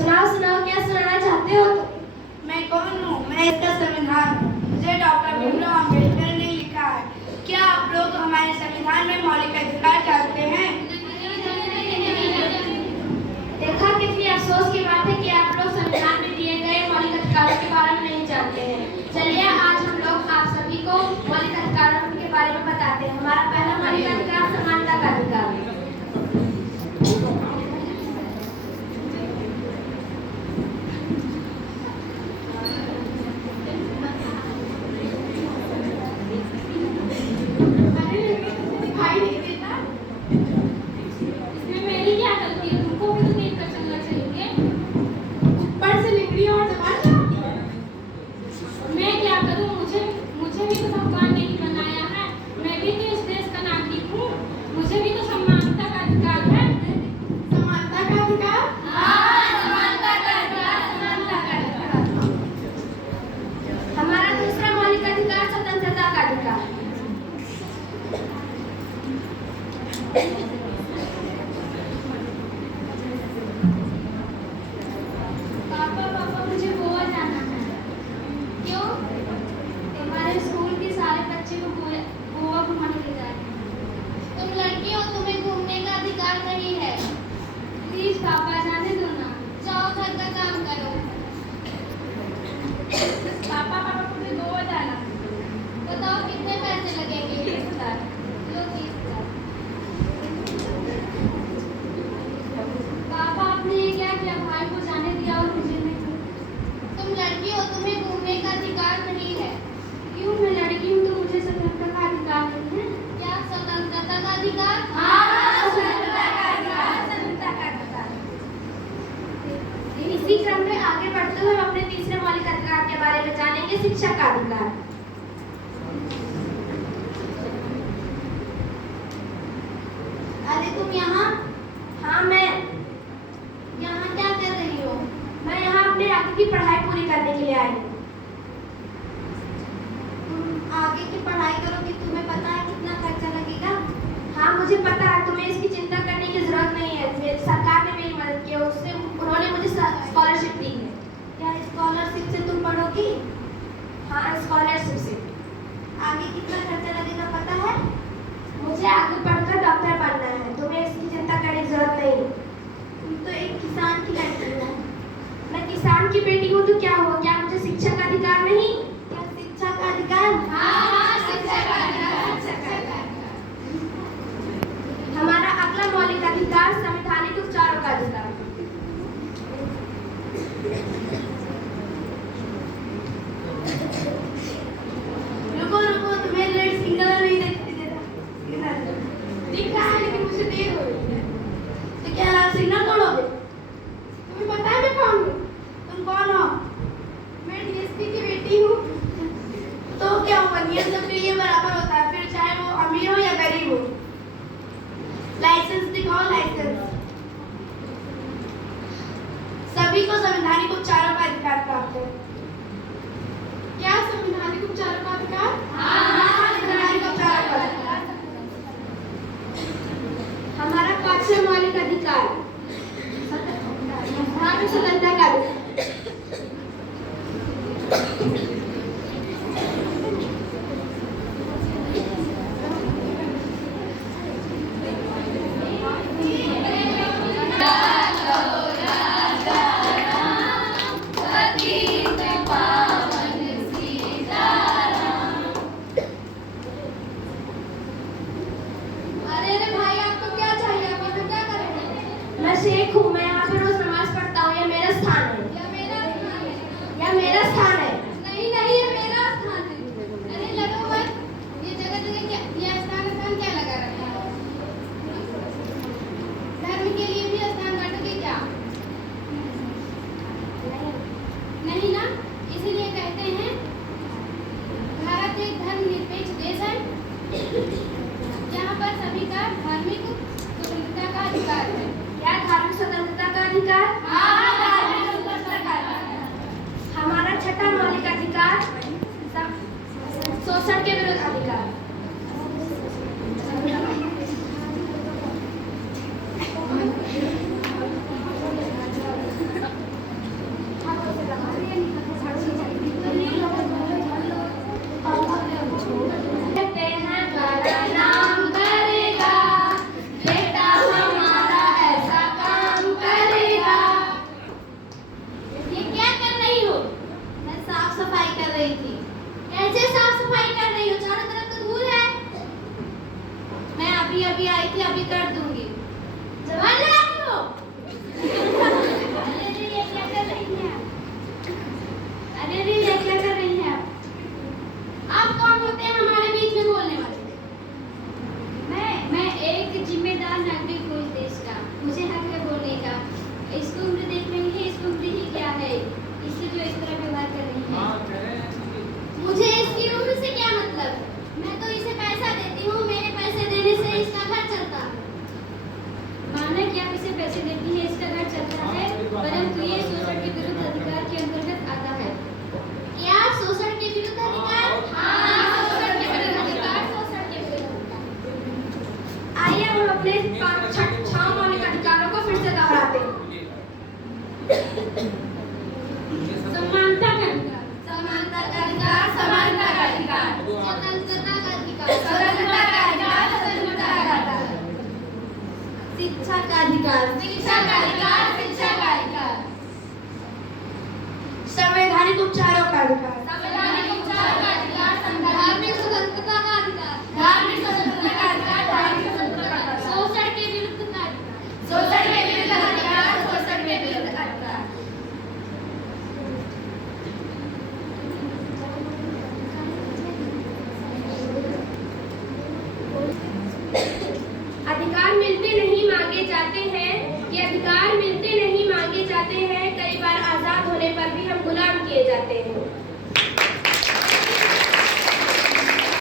सुनाओ सुनाओ, क्या सुनाना चाहते हो तुम? मैं कौन हूँ? मैं इसका संविधान हूँ। मुझे डॉक्टर भीमराव अम्बेडकर ने लिखा है। क्या आप लोग हमारे संविधान में मौलिक अधिकार जानते हैं? देखा, कितनी अफसोस की बात है कि आप लोग संविधान में दिए गए मौलिक अधिकारों के बारे में नहीं जानते हैं। चलिए आज हम लोग आप सभी को मौलिक अधिकारों के बारे में बताते हैं। हमारा पहला मौलिक अधिकार समानता का अधिकार है। पापा मुझे गोवा जाना है। क्यों? हमारे स्कूल के सारे बच्चे को गोवा घुमाने ले जा रहे हैं। तुम लड़की हो, तुम्हें घूमने का अधिकार नहीं है। प्लीज पापा जाने दो ना। जाओ घर का काम करो। पापा मुझे गोवा जाना है। बताओ कितने पैसे लगेंगे? 20,000। लो 30,000। पापा आपने ये क्या किया? भाई को जाने दिया और मुझे नहीं। तुम लड़की हो, तुम्हें घूमने का अधिकार नहीं है। क्यों? मैं लड़की हूँ तो मुझे स्वतंत्रता का अधिकार नहीं है। क्या स्वतंत्रता का अधिकार? हाँ, स्वतंत्रता का अधिकार, स्वतंत्रता का अधिकार। इसी क्रम में आगे बढ़ते हुए हम अपने तीसरे मौलिक अधिकार के बारे में जानेंगे, शिक्षा का अधिकार। अरे तुम यहाँ? हाँ, मैं यहाँ क्या कर रही हो? मैं यहाँ अपने आगे की पढ़ाई पूरी करने के लिए आई हूँ। तुम आगे की पढ़ाई करोगी, तुम्हें पता है कितना खर्चा लगेगा? हाँ, मुझे पता है, तुम्हें इसकी चिंता करने की जरूरत नहीं है। सरकार ने मेरी मदद की, उससे उन्होंने मुझे स्कॉलरशिप दी है। क्या स्कॉलरशिप से तुम पढ़ोगी? हाँ, स्कॉलरशिप से। आगे कितना खर्चा लगेगा पता है? मुझे आगे पढ़कर डॉक्टर बनना है, तुम्हें इसकी चिंता करने की जरूरत नहीं। तुम तो एक किसान की लड़की हो। मैं किसान की बेटी हूँ तो क्या हुआ? क्या मुझे शिक्षा का अधिकार नहीं? क्या शिक्षा का अधिकार? हाँ, शिक्षा का अधिकार, शिक्षा का अधिकार। हमारा अगला मौलिक अधिकार संवैधानिक उपचारों का अधिकार। रुको, तुम्हें रेड सिग्नल नहीं दिख रहा है, लेकिन मुझे देर हो रही है। तो क्या लाल सिग्नल तोड़ोगे? तुम्हें पता है मैं कौन हूँ? तुम कौन हो? मैं डीएसपी की बेटी हूँ। तो क्या हुआ? नियम सबके लिए बराबर होता है, फिर चाहे वो अमीर हो या गरीब हो। लाइसेंस दिखाओ, लाइसेंस। सभी को संवैधानिक उपचारों का अधिकार प्राप्त है। क्या संवैधानिक उपचारों का अधिकार? हाँ, संवैधानिक उपचारों का अधिकार। हमारा पांचवा मौलिक अधिकार स्वतंत्रता का अधिकार। अरे भाई, आपको क्या चाहिए? आप यहाँ क्या कर रहे हैं? मैं शेख हूँ, मैं यहाँ पे रोज नमाज पढ़ता हूँ। यह मेरा स्थान है। यह मेरा स्थान है। यह मेरा स्थान है। नहीं, ये मेरा स्थान है। अरे लगो मत। ये जगह क्या, ये स्थान क्या लगा रखा है? धर्म के लिए भी स्थान बांटोगे क्या? नहीं ना, इसीलिए कहते हैं भारत एक धर्मनिरपेक्ष देश है जहाँ पर सभी का धार्मिक स्वतंत्रता का अधिकार है। क्या धार्मिक स्वतंत्रता का अधिकार? हाँ, धार्मिक स्वतंत्रता का अधिकार। हमारा छठा मौलिक अधिकार शोषण के विरुद्ध अधिकार। पैसे देती है इसका घर चलता है, परंतु ये शोषण के विरुद्ध अधिकार के अंतर्गत आता है। क्या शोषण के विरुद्ध अधिकार? हाँ, शोषण के विरुद्ध अधिकार, शोषण के विरुद्ध। आइए हम अपने 6 मौलिक अधिकारों को फिर से दोहराते हैं। समानता का अधिकार, समानता का अधिकार, समानता का अधिकार, स्वतंत्रता का अधिकार, स्वतंत्रता का अधिकार, स्वतंत्रता का अधिकार, शिक्षा का अधिकार, शिक्षा का अधिकार, शिक्षा का अधिकार, संवैधानिक उपचारों का अधिकार, संवैधानिक उपचार का अधिकार, धार्मिक स्वतंत्रता का अधिकार, धार्मिक स्वतंत्रता का अधिकार, धार्मिक स्वतंत्रता का अधिकार, शोषण के विरुद्ध का अधिकार, शोषण के विरुद्ध अधिकार, शोषण के विरुद्ध अधिकार। अधिकार मिलते नहीं मांगे जाते हैं, ये अधिकार मिलते नहीं मांगे जाते हैं, कई बार आजाद होने पर भी हम गुलाम किए जाते हैं।